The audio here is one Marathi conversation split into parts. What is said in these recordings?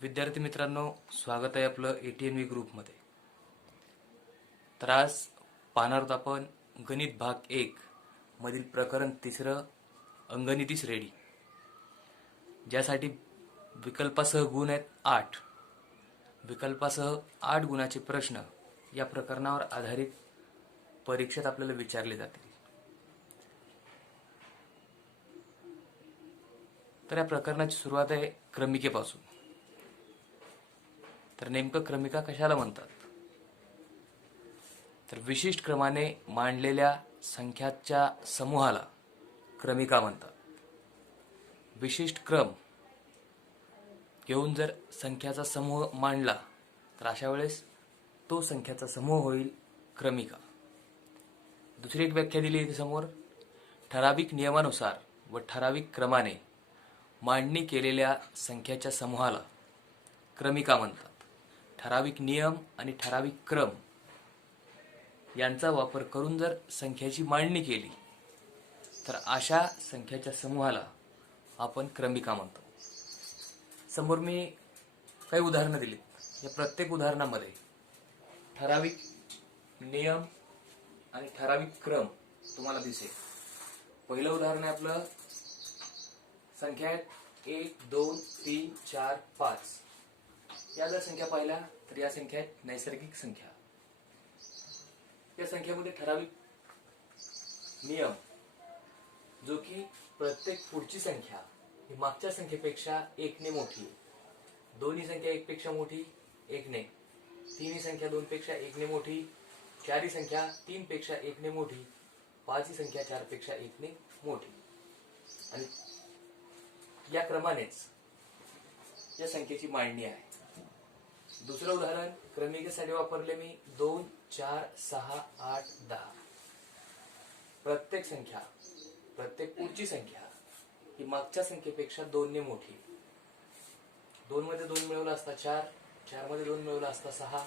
विद्यार्थी मित्रांनो, स्वागत आहे आपलं ATNV ग्रुपमध्ये. तर आज पाहणार आहोत आपण गणित भाग 1 मधील प्रकरण 3 अंगणिती श्रेणी, ज्यासाठी विकल्पासह गुण आहेत 8. विकल्पासह 8 गुणाचे प्रश्न या प्रकरणावर आधारित परीक्षेत आपल्याला विचारले जातील. तर या प्रकरणाची सुरुवात आहे क्रमिकेपासून. तर नेमकं क्रमिका कशाला म्हणतात? तर विशिष्ट क्रमाने मांडलेल्या संख्याच्या समूहाला क्रमिका म्हणतात. विशिष्ट क्रम घेऊन जर संख्याचा समूह मांडला तर अशा वेळेस तो संख्याचा समूह होईल क्रमिका. दुसरी एक व्याख्या दिली आहे समोर. ठराविक नियमानुसार व ठराविक क्रमाने मांडणी केलेल्या संख्याच्या समूहाला क्रमिका म्हणतात. ठराविक नियम आणि ठराविक क्रम यांचा वापर करून जर संख्याची मांडणी केली तर अशा संख्याच्या समूहाला आपण क्रमिका म्हणतो. समोर मी काही उदाहरणं दिली. या प्रत्येक उदाहरणामध्ये ठराविक नियम आणि ठराविक क्रम तुम्हाला दिसेल. पहिलं उदाहरण आहे आपलं. संख्या 1 2 3 4 5. या जर संख्या पाहिल्या तर या संख्या आहेत नैसर्गिक संख्या. या संख्येमध्ये ठराविक नियम जो की प्रत्येक पुढची संख्या ही मागच्या संख्येपेक्षा 1 ने मोठी, दोन्ही संख्या 1 पेक्षा मोठी 1 ने, तीनही संख्या 2 पेक्षा 1 ने मोठी, चारही संख्या 3 पेक्षा 1 ने मोठी, पाचही संख्या 4 पेक्षा 1 ने मोठी. आणि या क्रमानेच या संख्येची मांडणी आहे. दुसरं उदाहरण क्रमिकेसाठी वापरले मी 2 4 6 8 10. प्रत्येक संख्या, प्रत्येक पुढची संख्या ही मागच्या संख्येपेक्षा 2 ने मोठी. 2 मध्ये 2 मिळवला असता 4, 4 मध्ये 2 मिळवला असता 6,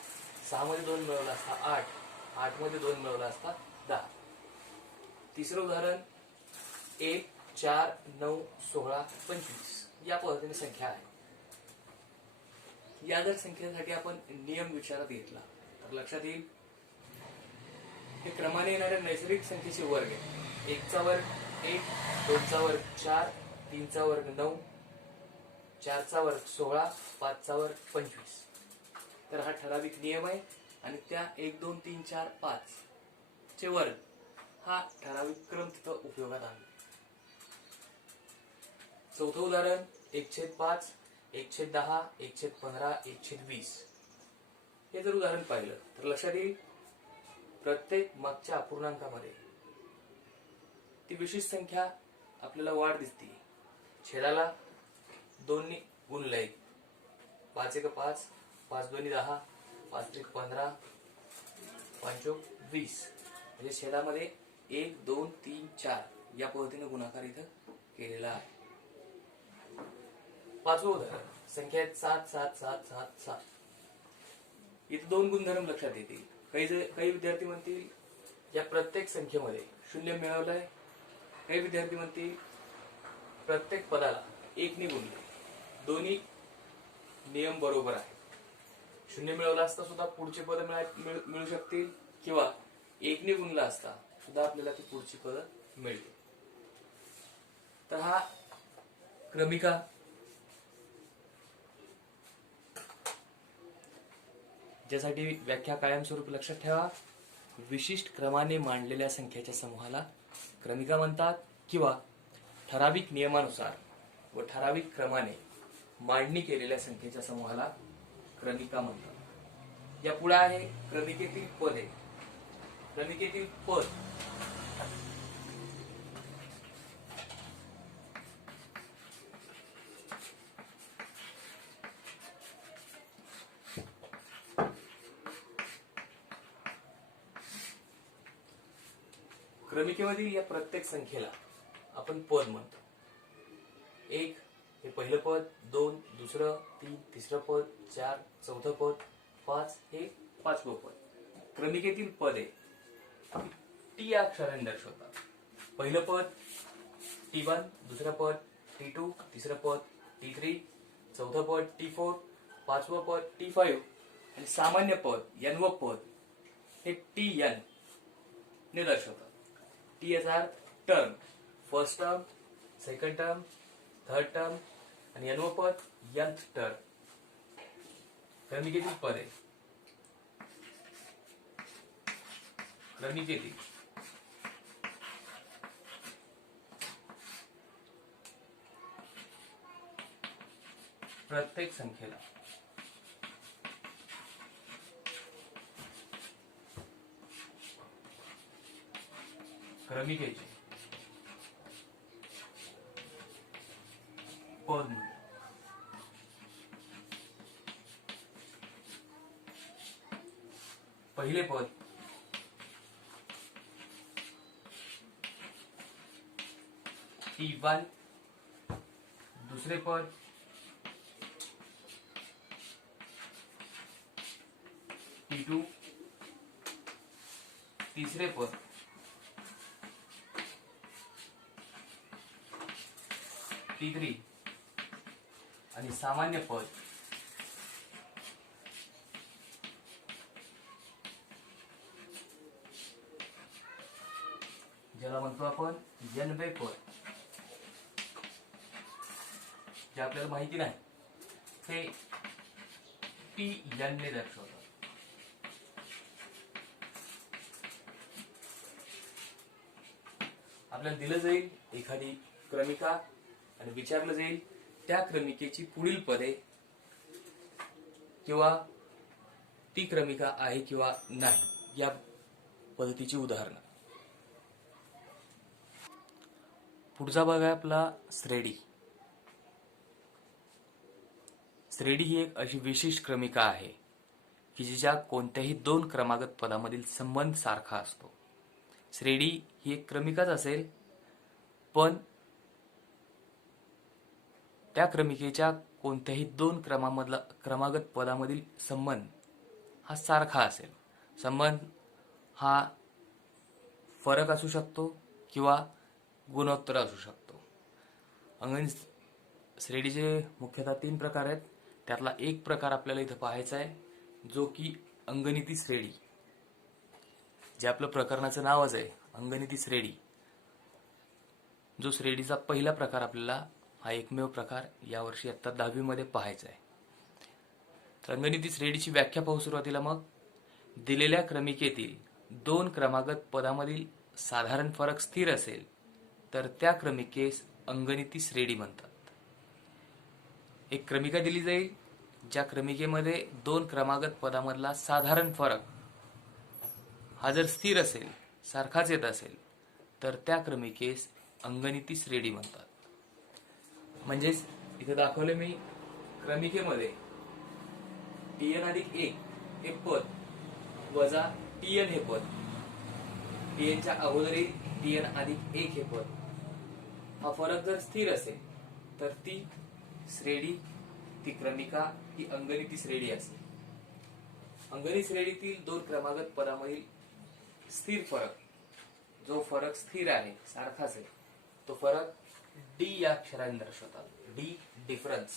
6 मध्ये 2 मिळवला असता 8, 8 मध्ये 2 मिळवला असता 10. तिसरं उदाहरण 1 4 9 16 25 या पद्धतीने संख्या आहे. या जर संख्येसाठी आपण नियम विचारात घेतला तर लक्षात येईल हे क्रमाने येणाऱ्या नैसर्गिक संख्येचे वर्ग आहे. 1 चा वर्ग 1, 2 चा वर्ग 4, 3 चा वर्ग 9, 4 चा वर्ग 16, 5 चा वर्ग 25. तर हा ठराविक नियम आहे आणि त्या 1 2 3 4 5 चे वर्ग हा ठराविक क्रम तिथं उपयोगात आहे. चौथं उदाहरण 1/5, 1/10, 1/15, 1/20. हे जर उदाहरण पाहिलं तर लक्षात येईल प्रत्येक मागच्या अपूर्णांकामध्ये ती विशिष्ट संख्या आपल्याला वाढ दिसते. छेदाला 2 ने गुणलं 1, 5 1 5, 5 2 10, 5 3 15, 5 20. म्हणजे छेदामध्ये 1 2 3 4 या पद्धतीने गुणाकार इथं केलेला आहे. पाचवं उदाहरण संख्या 7 7 7 7 7. इथे 2 गुणधर्म लक्षात येतील. काही विद्यार्थी म्हणतील या प्रत्येक संख्येमध्ये शून्य मिळवलंय. काही विद्यार्थी म्हणतील प्रत्येक पदाला 1 ने गुणले. दोन्ही नियम बरोबर आहे. शून्य मिळवला असता सुद्धा पुढचे पद मिळू शकतील किंवा 1 ने गुणला असता सुद्धा आपल्याला ती पुढची पद मिळतील. तर हा क्रमिका ज्यासाठी व्याख्या कायमस्वरूपी लक्षात ठेवा. विशिष्ट क्रमाने मांडलेल्या संख्येच्या समूहाला क्रमिका म्हणतात किंवा ठराविक नियमानुसार व ठराविक क्रमाने मांडणी केलेल्या संख्येच्या समूहाला क्रमिका म्हणतात. या पुढे आहे क्रमिकेतील पदे. क्रमिकेतील पद क्रमिकेमधील या प्रत्येक संख्येला आपण पद म्हणतो. 1 हे पहिलं पद, 2 दुसरं, 3 तिसरं पद, 4 चौथं पद, 5 हे पाचवं पद. क्रमिकेतील पदे टी या अक्षराने दर्शवतात. पहिलं पद T1, दुसरं पद T2, तिसरं पद T3, चौथं पद T4, पाचवं पद T5 आणि सामान्य पद n व पद हे Tn ने दर्शवतात. टी याचा अर्थ term, first term, second term, third term आणि n व पद nth टर्म. क्रमिकेतील पदे क्रमिकेतील प्रत्येक संख्येला क्रमिकेचे पद म्हणतात. पहिले पद T1, दुसरे पद T2, तिसरे पद T3 आणि सामान्य पद ज्याला म्हणतो आपण n-वे पद, जे आपल्याला माहिती नाही ते Tn ने दर्शवतात. आपल्याला दिलं जाईल एखादी क्रमिका आणि विचारलं जाईल त्या क्रमिकेची पुढील पदे किंवा ती क्रमिका आहे किंवा नाही या पद्धतीची उदाहरणं. पुढचा भाग आहे आपला श्रेणी. श्रेणी ही एक अशी विशिष्ट क्रमिका आहे की जिच्या कोणत्याही दोन क्रमागत पदामधील संबंध सारखा असतो. श्रेणी ही एक क्रमिकाच असेल पण त्या क्रमिकेच्या कोणत्याही दोन क्रमागत पदामधील संबंध हा सारखा असेल. संबंध हा फरक असू शकतो किंवा गुणोत्तर असू शकतो. अंगणित श्रेणीचे मुख्यतः 3 प्रकार आहेत. त्यातला एक प्रकार आपल्याला इथं पाहायचा आहे जो की अंगणिती श्रेणी, जे आपलं प्रकरणाचं नावच आहे अंगणिती श्रेणी. जो श्रेणीचा पहिला प्रकार आपल्याला हा एकमेव प्रकार यावर्षी इयत्ता 10वी मध्ये पाहायचा आहे. तर अंगणिती श्रेणीची व्याख्या पाहू सुरुवातीला. मग दिलेल्या क्रमिकेतील दोन क्रमागत पदामधील साधारण फरक स्थिर असेल तर त्या क्रमिकेस अंगणिती श्रेणी म्हणतात. एक क्रमिका दिली जाईल ज्या क्रमिकेमध्ये दोन क्रमागत पदामधला साधारण फरक हा जर स्थिर असेल, सारखाच येत असेल तर त्या क्रमिकेस अंगणिती श्रेणी म्हणतात. म्हणजेच इथे दाखवले मी क्रमिकेमध्ये Tn+1 हे पद वजा Tn हे पद, Tnच्या अगोदरी Tn+1 हे पद, हा फरक जर स्थिर असेल तर ती श्रेणी, ती क्रमिका ही अंगणिती श्रेणी असेल. अंगणित श्रेणीतील दोन क्रमागत पदामधील स्थिर फरक, जो फरक स्थिर आहे, सारखाच आहे, तो फरक D या अक्षराने दर्शवतात. D difference.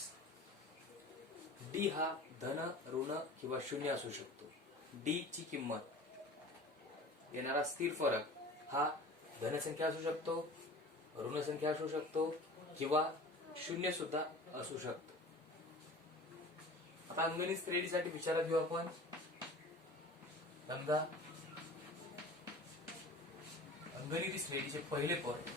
D हा धन, ऋण किंवा शून्य असू शकतो. D ची किंमत येणारा स्थिर फरक हा धनसंख्या असू शकतो, ऋण संख्या असू शकतो किंवा शून्य सुद्धा असू शकतो. आता अंगणित श्रेणीसाठी विचारात घेऊ आपण. समजा अंगणित श्रेणीचे पहिले पद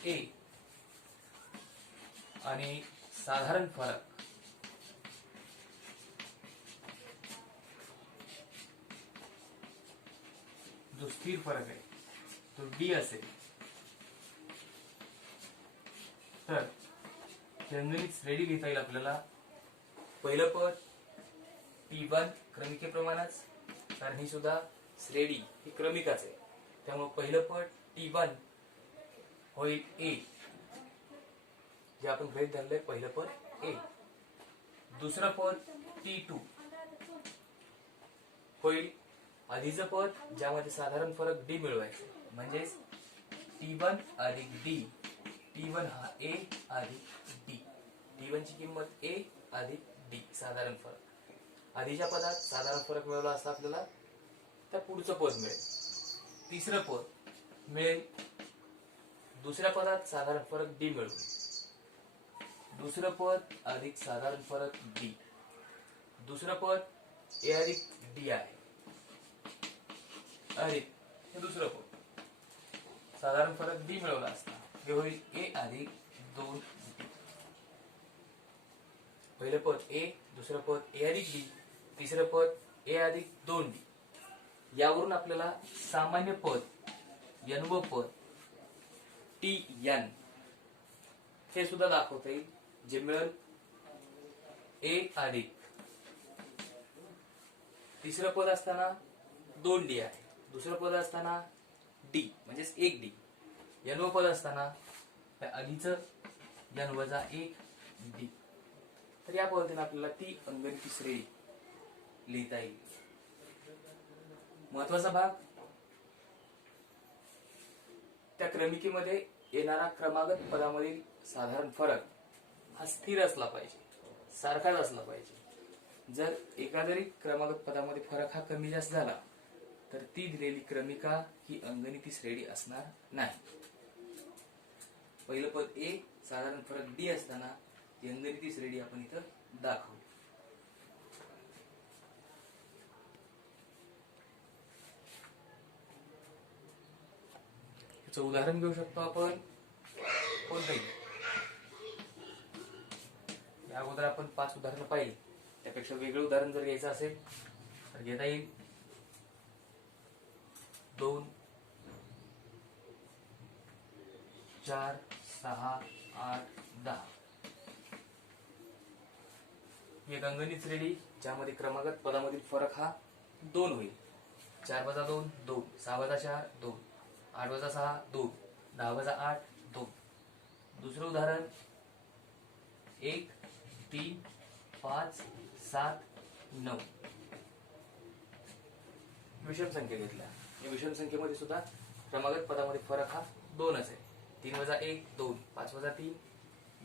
A आणि साधारण फरक जो स्थिर फरक आहे तो D असेल. तर अंगणित श्रेणी लिहिता येईल आपल्याला. पहिलं पद T1 क्रमिकेप्रमाणेच, कारण ही सुद्धा श्रेणी ही क्रमिकाच आहे, त्यामुळे पहिलं पद T1 होईल A, जे आपण गृहीत धरलंय पहिलं पद A. दुसरं पद T2 होईल आधीचं पद, ज्यामध्ये साधारण फरक D मिळवायचा, म्हणजेच T1 अधिक D. T1 हा A अधिक D. T1 ची किंमत A अधिक D, साधारण फरक. आधीच्या पदात साधारण फरक मिळवला असता आपल्याला, त्या पुढचं पद मिळेल. तिसरं पद मिळेल दुसऱ्या पदात साधारण फरक D मिळवू. दुसरं पद अधिक साधारण फरक D. दुसरं पद A अधिक D आहे, अधिक हे दुसरं पद साधारण फरक D मिळवला असता, हे होईल A अधिक 2D. पहिलं पद A, दुसरं पद A अधिक D, तिसरं पद A अधिक 2D. यावरून आपल्याला सामान्य पद N व पद TN हे सुद्धा दाखवता येईल, जे मिळेल A अधिक तिसरं पद असताना 2D आहे, दुसरं पद असताना D म्हणजेच 1D. N व पद असताना आधीचं N वजा 1D. तर या पद्धतीने आपल्याला ती अंगणिती श्रेणी लिहिता येईल. महत्वाचा भाग, त्या क्रमिकेमध्ये येणारा क्रमागत पदामधील साधारण फरक हा स्थिर असला पाहिजे, सारखाच असला पाहिजे. जर एखाद्या क्रमागत पदामध्ये फरक हा कमी जास्त झाला तर ती दिलेली क्रमिका ही अंगणिती श्रेणी असणार नाही. पहिलं पद A, साधारण फरक D असताना ती अंगणिती श्रेणी आपण इथं दाखवू. याचं उदाहरण घेऊ शकतो आपण कोणतंही. या अगोदर आपण 5 उदाहरणं पाहिली, त्यापेक्षा वेगळं उदाहरण जर घ्यायचं असेल तर घेता येईल 2, 4, 6, 8, 10. एक अंगणित श्रेणी ज्यामध्ये क्रमागत पदामधील फरक हा 2 होईल. 4 वजा 2 2, 6 वजा 4 2, 8 वजा 6 2, 10 वजा 8 2. दुसरं उदाहरण 1, 3, 5, 7, 9. विषम संख्या घेतल्या. या विषम संख्येमध्ये सुद्धा क्रमागत पदामध्ये फरक हा 2च आहे. 3 वजा 1 2, 5 वजा 3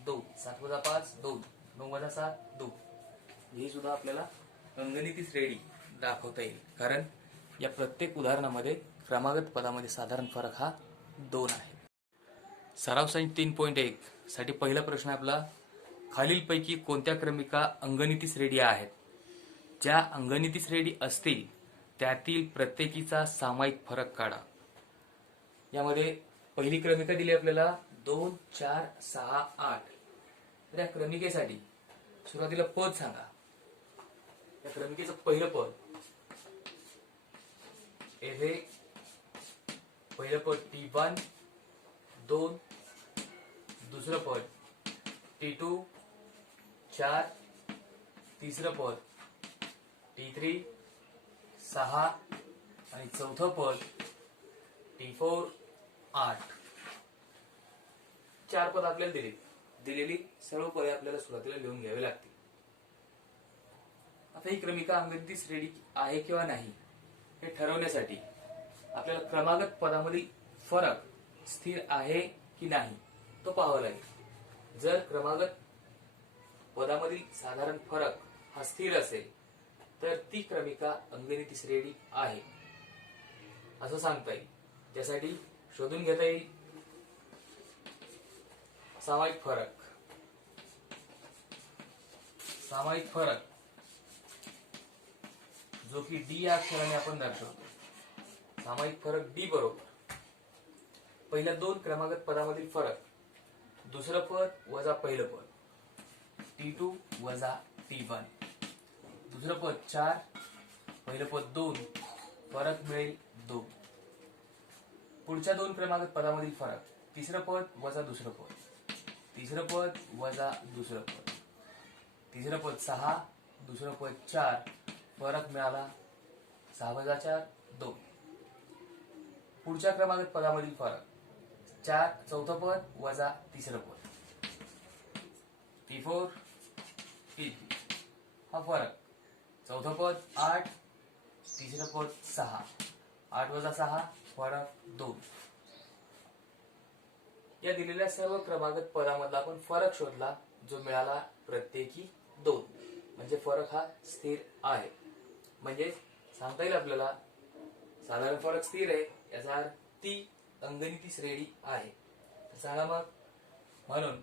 2, 7 वजा 5 2, 9 वजा 7 2. ही सुद्धा आपल्याला अंगणिती श्रेणी दाखवता येईल, कारण या प्रत्येक उदाहरणामध्ये क्रमागत पदामध्ये साधारण फरक हा 2 आहे. सराव संच 3.1 साठी पहिला प्रश्न आपला, खालीलपैकी कोणत्या क्रमिका अंगणिती श्रेणी आहेत? ज्या अंगणिती श्रेणी असतील त्यातील प्रत्येकीचा सामायिक फरक काढा. यामध्ये पहिली क्रमिका दिली आपल्याला 2, 4, 6, 8. तर या क्रमिकेसाठी सुरुवातीला पद सांगा. या क्रमिकेचं पहिलं पद येथे पहिलं पद T1 2, दुसरं पद T2 4, तिसरं पद T3 6 आणि चौथं पद T4 8. 4 पद आपल्याला दिलेली सर्व पदे आपल्याला सुरुवातीला लिहून घ्यावी लागतील. आता ही क्रमिका अंगणिती श्रेणी आहे किंवा नाही हे ठरवण्यासाठी आपल्याला क्रमागत पदामधील फरक स्थिर आहे की नाही तो पाहावा लागेल. जर क्रमागत पदामधील साधारण फरक हा स्थिर असेल तर ती क्रमिका अंगणिती श्रेणी आहे असं सांगता येईल. त्यासाठी शोधून घेता येईल सामायिक फरक. सामायिक फरक जो की D या अक्षराने आपण दर्शवतो. सामायिक फरक D बरोबर पहिल्या 2 क्रमागत पदामधील फरक, दुसरं पद वजा पहिलं पद T2 वजा T1, दुसरं पद 4, पहिलं पद 2, फरक मिळेल 2. पुढच्या 2 क्रमागत पदामधील फरक, तिसरं पद वजा दुसरं पद तिसरं पद वजा दुसरं पद, तिसरं पद 6, दुसरं पद 4, फरक मिळाला 6 वजा 4 2. पुढच्या क्रमागत पदामधील फरक 4 चौथं पद वजा तिसरं पद, T4 T3 हा फरक. चौथं पद 8, तिसरं पद 6, 8 वजा 6 फरक 2. या दिलेल्या सर्व क्रमागत पदामधला आपण फरक शोधला, जो मिळाला प्रत्येकी 2. म्हणजे फरक हा स्थिर आहे. म्हणजे सांगता येईल आपल्याला साधारण फरक स्थिर आहे, याचा अर्थ ती अंगनिती श्रेणी आहे. तर सांगा मग. म्हणून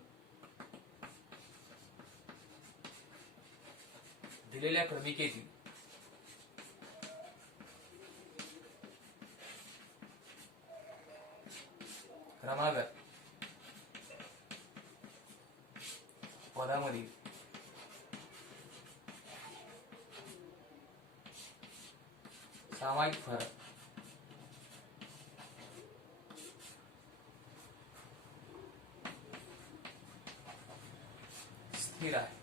दिलेल्या क्रमिकेतील क्रमागत पदामधील सामायिक फरक स्थिर आहे.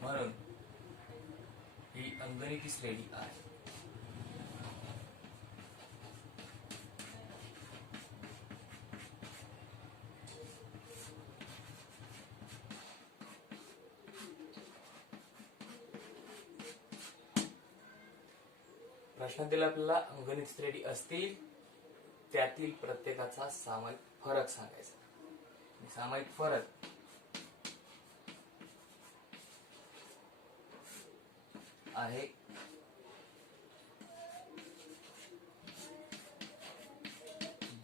म्हणून ही अंगनिती श्रेणी आहे. प्रश्नातील आपल्याला अंगणित श्रेणी असतील, त्यातील प्रत्येकाचा सामायिक फरक सांगायचा. सामायिक फरक आहे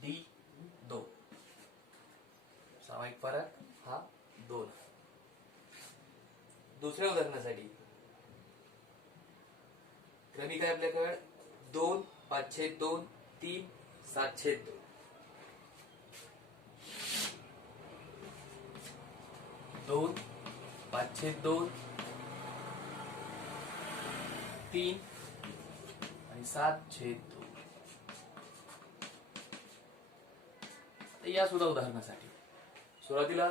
D2. सामायिक फरक हा 2. दुसऱ्या उदाहरणासाठी क्रमिक आहे आपल्याकडे 2 5/2 3 7/2. 2 5/2 3 आणि 7/2. या सुद्धा उदाहरणासाठी सुरुवातीला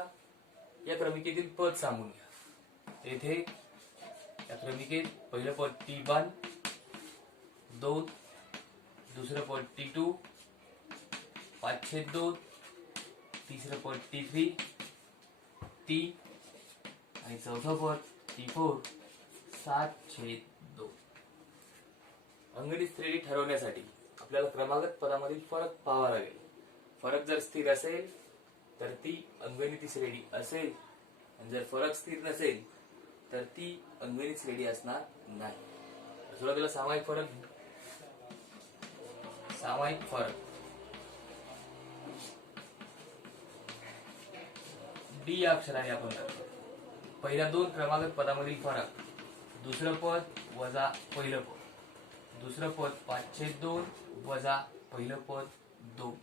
या क्रमिकेतील पद सांगून घ्या. येथे या क्रमिकेत पहिलं पद T1 2, दुसरं पद T2 5/2, तिसरं पद T3 3 आणि चौथं पद T4 7/2. अंगणित श्रेणी ठरवण्यासाठी आपल्याला क्रमागत पदामधील फरक पाहावा लागेल. फरक जर स्थिर असेल तर ती अंगणिती श्रेणी असेल, आणि जर फरक स्थिर नसेल तर ती अंगणित श्रेणी असणार नाही. सुरुवातीला सामायिक फरक D या अक्षराने आपण करतो. पहिल्या 2 क्रमागत पदामधील फरक, दुसरं पद वजा पहिलं पद, दुसरं पद 5/2 वजा पहिलं पद 2.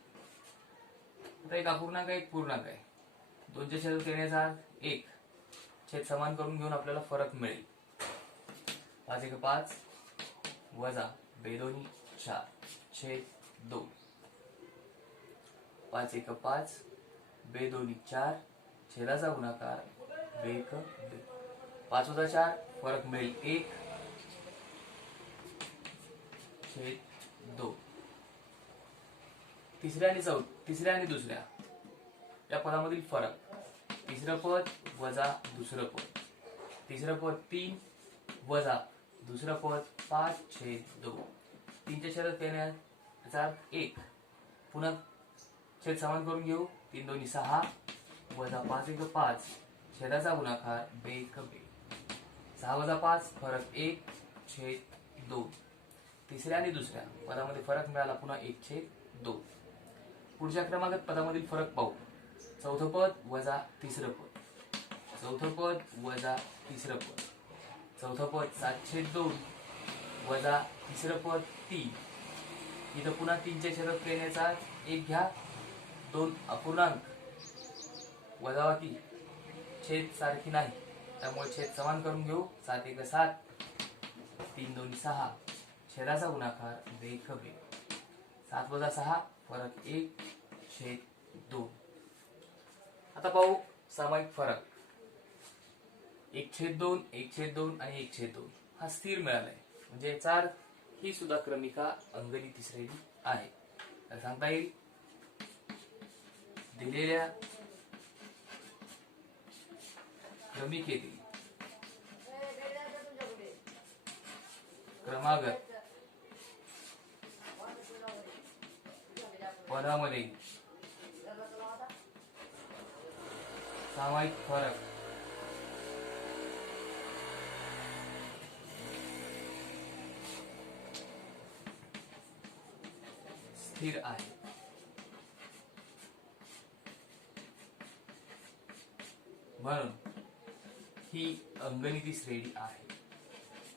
आता एक अपूर्णांक एक पूर्णांक आहे. 2च्या छेदात येण्याचा 1 छेद समान करून घेऊन आपल्याला फरक मिळेल. 5×1 5 वजा 2×2 4/2. 5×1 5 2×4 छेदाचा गुणाकार 2×2. 5 वजा 4 फरक मिळेल 1/2. तिसऱ्या आणि दुसऱ्या या पदामधील फरक, तिसरं पद वजा दुसरं पद, तिसरं पद 3 वजा दुसरं पद 5/2. 3च्या छेदात येण्याचा 1 पुन्हा छेद समान करून घेऊ. 3×2 6 वजा 5×5 छेदाचा गुणाकार 2×2. 6 वजा 5 फरक 1/2. तिसऱ्या आणि दुसऱ्या पदामध्ये फरक मिळाला पुन्हा 1/2. पुढच्या क्रमागत पदामधील फरक पाहू. चौथं पद वजा तिसरं पद, चौथं पद वजा तिसरं पद, चौथं पद 7/2 वजा तिसरं पद 3. इथं पुन्हा 3च्या छेदात येण्याचा 1 घ्या. 2 अपूर्णांक वजाबाकी, छेद सारखी नाही, त्यामुळे छेद समान करून घेऊ. 7×1 7 3×2 6 छेदाचा गुणाकार 2×2. 7 वजा 6 फरक 1/2. आता पाहू सामायिक फरक. 1/2, 1/2 आणि 1/2 हा स्थिर मिळालाय, म्हणजे याचा अर्थ ही सुद्धा क्रमिका अंगनिती श्रेणी आहे. तर सांगता येईल दिलेल्या क्रमिकेतील क्रमागत पदामध्ये सामायिक फरक स्थिर आहे. म्हणून ही अंगनिती श्रेणी आहे.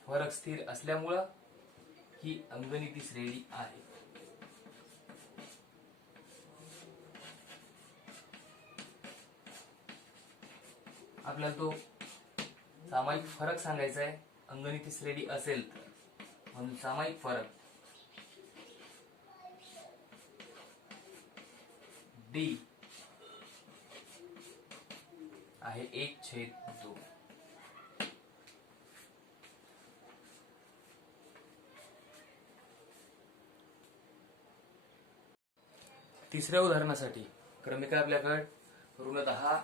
फरक स्थिर असल्यामुळं ही अंगनिती श्रेणी आहे. आपल्याला तो सामायिक फरक सांगायचा आहे अंगनिती श्रेणी असेल तर. म्हणून सामायिक फरक D आहे 1/2. तिसऱ्या उदाहरणासाठी क्रमिका आपल्याकडे -10,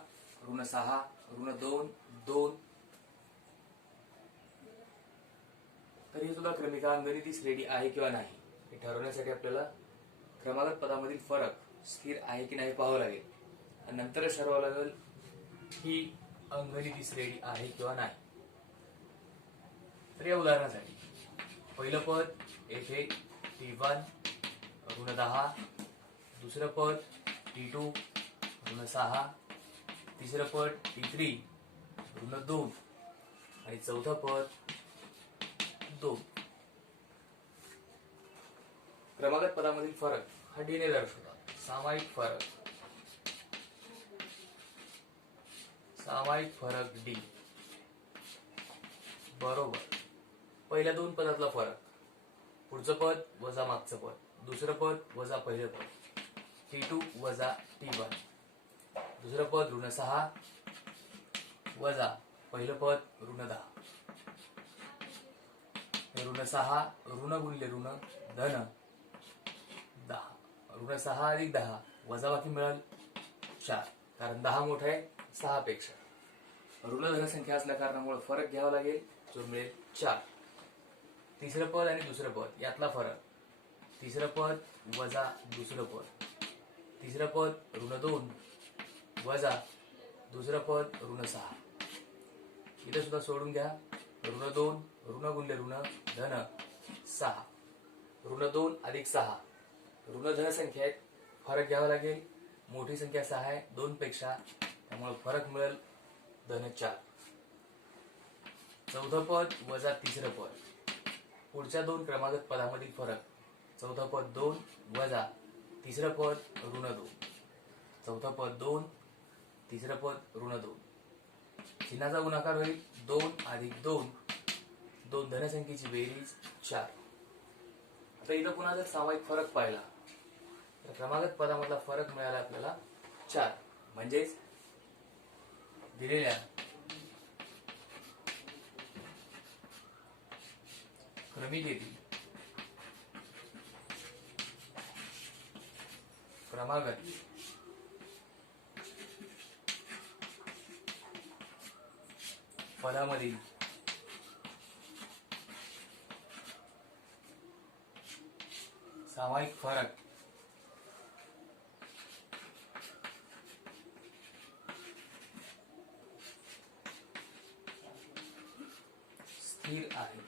-6, -2, 2. तर ही सुद्धा क्रमिका अंगनिती श्रेणी आहे किंवा नाही हे ठरवण्यासाठी आपल्याला क्रमागत पदामधील फरक स्थिर आहे की नाही पाहावं लागेल आणि नंतरच ठरवावं लागेल ही अंगनिती श्रेणी आहे किंवा नाही. तर या उदाहरणासाठी पहिलं पद येथे T1 -10, दुसरं पद T2 -6, तिसरं पद T3 -2 आणि चौथं पद 2. क्रमागत पदामधील फरक हा D ने दर्शवतात. सामायिक फरक D बरोबर पहिल्या 2 पदातला फरक, पुढचं पद वजा मागचं पद, दुसरं पद वजा पहिलं पद, T2 वजा T1, दुसरं पद -6 वजा पहिलं पद -10. -6 ऋण गुणिले ऋण धन 10. -6 अधिक 10 वजाबाकी मिळेल 4, कारण 10 मोठा आहे 6 पेक्षा. ऋण धन संख्या असल्या कारणामुळे फरक घ्यावा लागेल, जो मिळेल 4. तिसरं पद आणि दुसरं पद यातला फरक, तिसरं पद वजा दुसरं पद, तिसरं पद -2 वजा दुसरं पद -6. इथे सुद्धा सोडून घ्या. -2 ऋण गुणिले ऋण धन 6. -2 अधिक 6 ऋण धन संख्या आहेत, फरक घ्यावा लागेल. मोठी संख्या 6 आहे 2 पेक्षा, त्यामुळे फरक मिळेल धन 4. चौथं पद वजा तिसरं पद, पुढच्या 2 क्रमागत पदामधील फरक, चौथं पद 2 वजा तिसरं पद -2, चौथं पद 2, तिसरं पद -2. चिन्हाचा गुणाकार होईल 2 अधिक 2, 2 धनसंख्येची बेरीज 4. आता इथं पुन्हा जर सामायिक फरक पाहिला तर क्रमागत पदामधला फरक मिळाला आपल्याला 4. म्हणजेच दिलेल्या क्रमिकेतील क्रमागत पदामधील सामायिक फरक स्थिर आहे.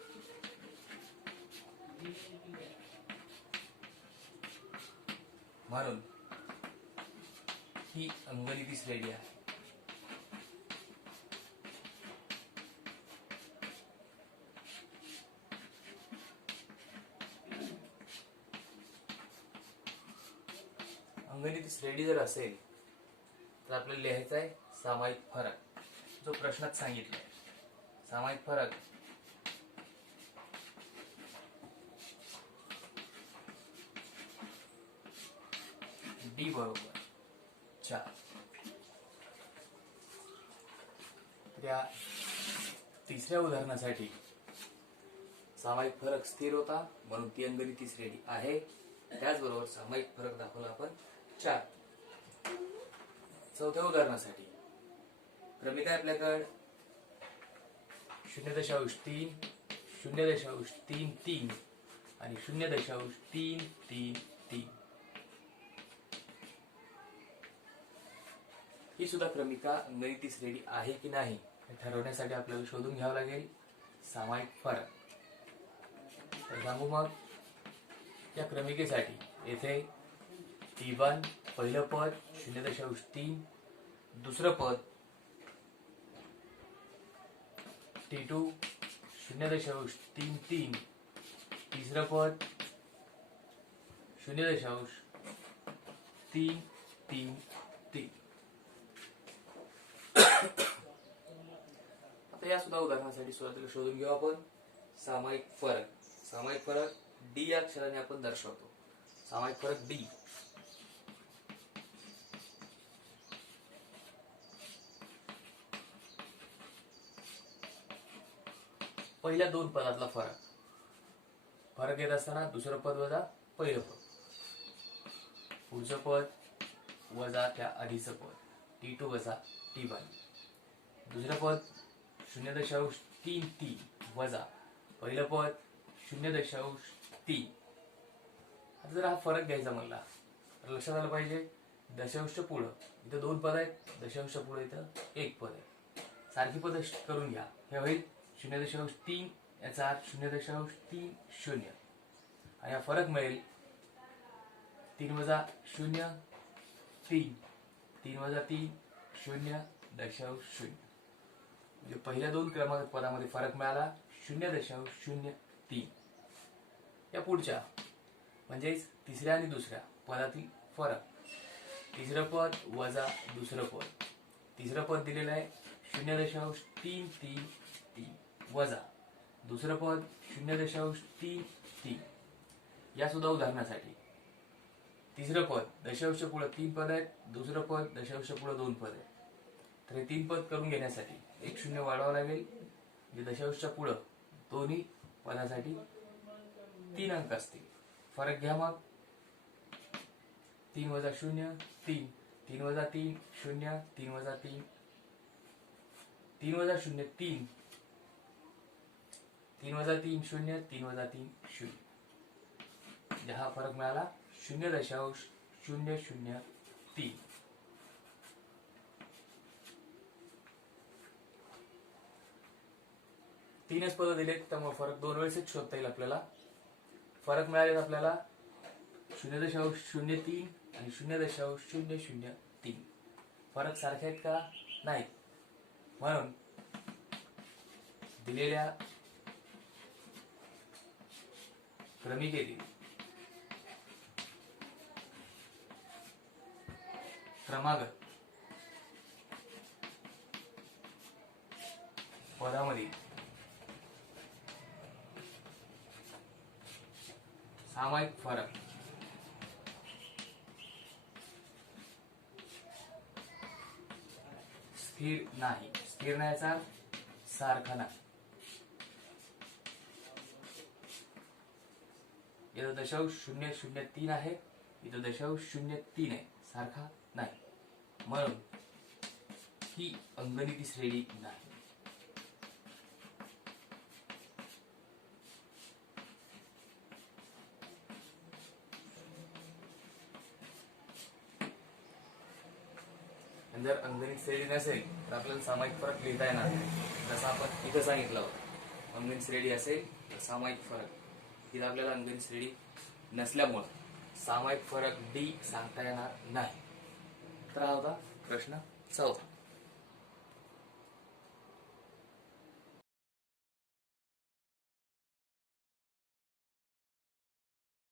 म्हणून ही अंगनिती श्रेणी आहे. अंगनिती श्रेणी जर असेल तर आपल्याला लिहायचा आहे सामायिक फरक, जो प्रश्नात सांगितलाय. सामायिक फरक डी बरोबर 4. त्या तिसऱ्या उदाहरणासाठी सामायिक फरक स्थिर होता म्हणून ती अंगनिती श्रेणी आहे. त्याचबरोबर सामायिक फरक दाखवला आपण 4. चौथ्या उदाहरणासाठी क्रमिक आहे आपल्याकडे 0.3, 0.33 आणि 0.333. ही सुद्धा क्रमिका अंगनिती श्रेणी आहे की नाही हे ठरवण्यासाठी आपल्याला शोधून घ्यावं लागेल सामायिक फरक. तर सांगू मग या क्रमिकेसाठी येथे T1 पहिलं पद 0.3, दुसरं पद T2 0.33, तिसरं पद 0.333. आता या सुद्धा उदाहरणासाठी सुरुवातीला शोधून घेऊ आपण सामायिक फरक. सामायिक फरक डी या अक्षराने आपण दर्शवतो. सामायिक फरक डी. पहिल्या दोन पदातला फरक येत असताना दुसरं पद वजा पहिलं पद, पुढचं पद वजा त्या आधीचं पद T2 वजा T1, दुसरं पद 0.33 वजा पहिलं पद 0.3. आता जर हा फरक घ्यायचा म्हणला तर लक्षात आलं पाहिजे दशांश पुढं इथं दोन पद आहेत, दशांश पुढं इथं एक पद आहे. सारखी पद करून घ्या. हे होईल 0.3 याचा अर्थ 0.30 आणि हा फरक मिळेल 3 वजा 0 3, 3 वजा 3 0.0. म्हणजे पहिल्या दोन क्रमांक पदामध्ये फरक मिळाला 0.03. या पुढच्या म्हणजेच तिसऱ्या आणि दुसऱ्या पदातील फरक, तिसरं पद वजा दुसरं पद, तिसरं पद दिलेलं आहे 0.333 वजा दुसरं पद 0.33. या सुद्धा उदाहरणासाठी तिसरं पद दशांश पुढे 3 पद आहेत, दुसरं पद दशांश पुढे 2 पद आहेत. तर हे 3 पद करून घेण्यासाठी एक शून्य वाढवावं लागेल. म्हणजे दशांशच्या पुढे दोन्ही पदासाठी 3 अंक असतील. फरक घ्या मग 3 वजा 0 3, 3 वजा 3 0, 3 वजा 3 3 वजा 0 3, 3 वजा 3 0, 3 वजा 3 0. म्हणजे हा फरक मिळाला 0.003. तीनच पद दिलेत त्यामुळे फरक दोन वेळेस शोधता येईल आपल्याला. फरक मिळाले आपल्याला 0.03 आणि 0.003. फरक सारखे आहेत का? नाही. म्हणून दिलेल्या क्रमिकेतील क्रमांक पदामध्ये सामायिक फरक स्थिर नाही. स्थिर नाही याचा सारखा नाही. इथं दशांश 0.03 आहे, इथं दशांश 0.3 आहे, सारखा नाही. म्हणून ही अंगनिती श्रेणी नाही. जर अंगणित श्रेणी नसेल तर आपल्याला सामायिक फरक लिहिता येणार नाही. जसं आपण इथं सांगितलं होतं अंगणित श्रेणी असेल तर सामायिक फरक. इथं आपल्याला अंगणित श्रेणी नसल्यामुळं सामायिक फरक डी सांगता येणार नाही. तर हा होता प्रश्न 4.